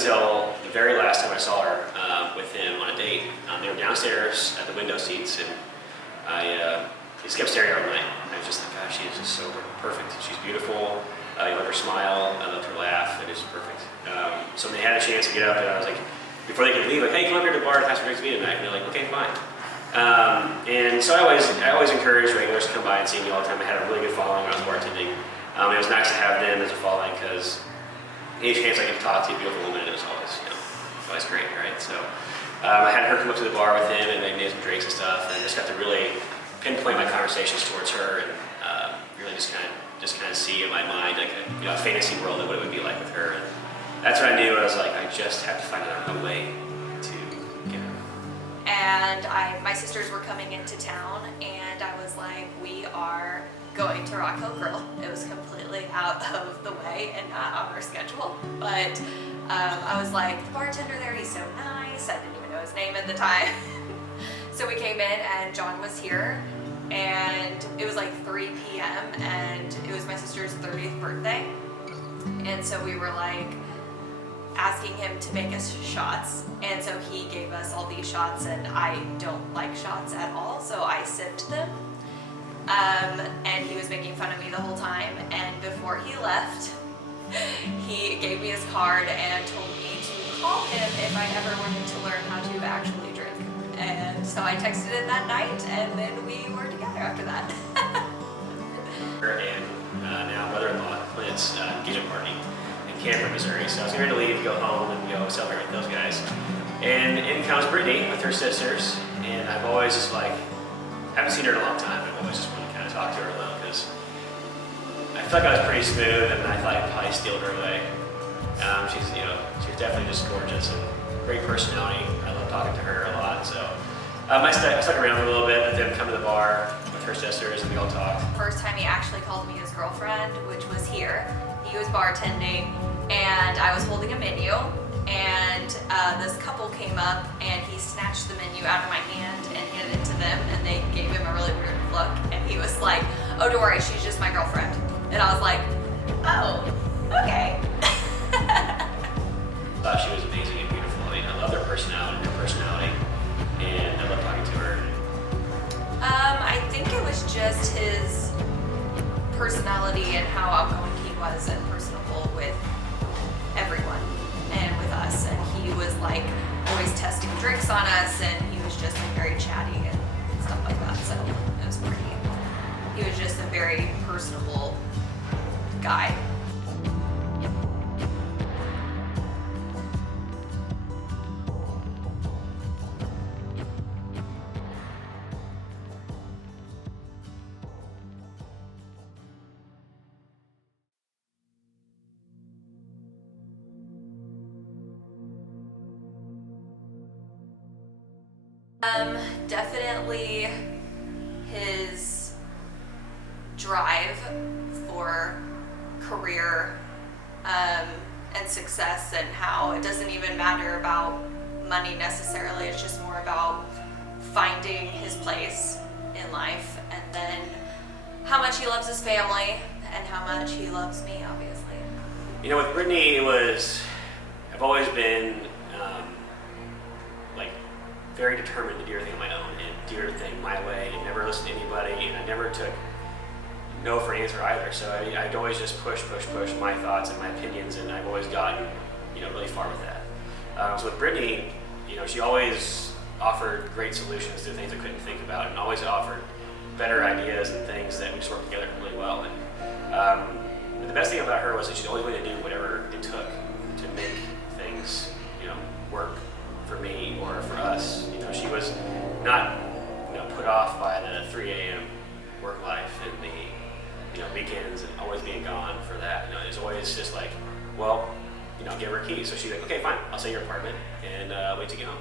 until the very last time I saw her with him on a date. They were downstairs at the window seats, and I just kept staring at her all night. I was just like, gosh, she is just so perfect. She's beautiful. I loved her smile. I loved her laugh. It is perfect. So when they had a chance to get up, and I was like, before they could leave, like, hey, come up here to the bar and have some drinks with me tonight. And they're like, okay, fine. And so I always encourage regulars to come by and see me all the time. I had a really good following when I was bartending. It was nice to have them as a following because any chance I could talk to a beautiful woman, it was always great, right? So I had her come up to the bar with him, and they made some drinks and stuff, and just got to really pinpoint my conversations towards her, and really just kind of see in my mind like a fantasy world of what it would be like with her. And that's when I knew. I was like, I just have to find a way to get her. And my sisters were coming into town, and I was like, we are going to Rockhill Grill. It was completely out of the way and not on our schedule, but I was like, the bartender there, he's so nice. I didn't even know his name at the time. So we came in, and John was here, and it was like 3 p.m. and it was my sister's 30th birthday, and so we were like asking him to make us shots, and so he gave us all these shots, and I don't like shots at all, so I sipped them. And he was making fun of me the whole time, and before he left, he gave me his card and told me to call him if I ever wanted to learn how to actually drink. And so I texted him that night, and then we were together after that. And now mother-in-law, Clint's engagement party in Cameron, Missouri. So I was getting ready to leave, go home, and go celebrate with those guys. And in comes Brittany with her sisters, and I've always just like, haven't seen her in a long time. I've always just wanted to kind of talk to her though, because I feel like I was pretty smooth, and I thought I'd probably steal her away. She's definitely just gorgeous and great personality. I love talking to her a lot. So I stuck around for a little bit, let them come to the bar with her sisters, and we all talked. First time he actually called me his girlfriend, which was here. He was bartending, and I was holding a menu, and this couple came up, and he snatched the menu out of my hand and handed it to them, and they gave him a really weird look, and he was like, oh, don't worry, she's just my girlfriend. And I was like, oh, okay. I thought she was amazing and beautiful. I mean, I love her personality, and I love talking to her. I think it was just his personality and how outgoing he was and personable with everyone and with us. And he was like always testing drinks on us, and he was just like very chatty and stuff like that. So it was pretty. He was just a very personable guy. Definitely his drive for career and success, and how it doesn't even matter about money necessarily. It's just more about finding his place in life, and then how much he loves his family and how much he loves me, obviously. With Brittany, I've always been very determined to do everything on my own and do everything my way and never listen to anybody, and I never took no for an answer either. So I'd always just push my thoughts and my opinions, and I've always gotten really far with that. So with Brittany, she always offered great solutions to things I couldn't think about, and always offered better ideas and things that we just worked together really well. And the best thing about her was that she's always willing to do whatever it took to make things work for me or for us. She was not put off by the 3 a.m. work life and the weekends and always being gone for that. It was always just like, well, give her keys. So she's like, okay, fine, I'll stay in your apartment and wait to get home,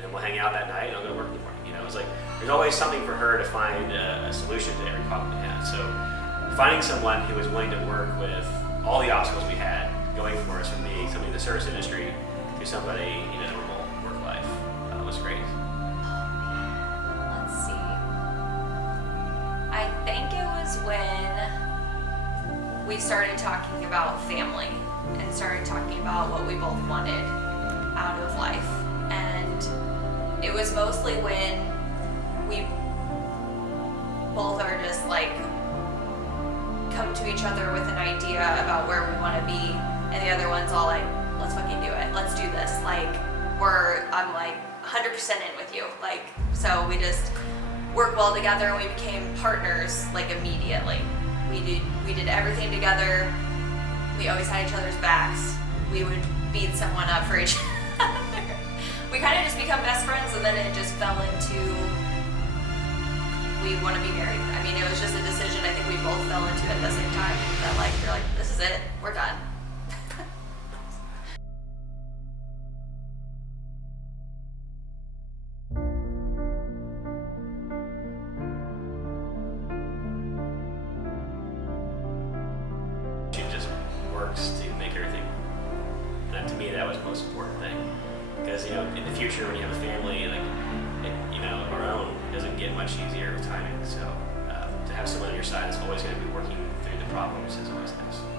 and we'll hang out that night and I'll go to work in the morning. It was like there's always something for her to find a solution to every problem we had. So finding someone who was willing to work with all the obstacles we had going for us, from being somebody in the service industry to somebody in a normal work life, was great. Let's see. I think it was when we started talking about family and started talking about what we both wanted out of life. And it was mostly when we both are just like come to each other with an idea about where we want to be, and the other one's all like, let's fucking do it, let's do this. Like I'm like 100% in with you. Like, so we just worked well together, and we became partners like immediately. We did everything together. We always had each other's backs. We would beat someone up for each other. We kind of just become best friends, and then it just fell into we want to be married. I mean, it was just a decision I think we both fell into at the same time. That like, you're like, this is it, we're done. She just works to make everything. That to me, that was the most important thing. Because in the future, when you have a family, like our own, it doesn't get much easier with timing. So to have someone on your side that's always going to be working through the problems is always nice.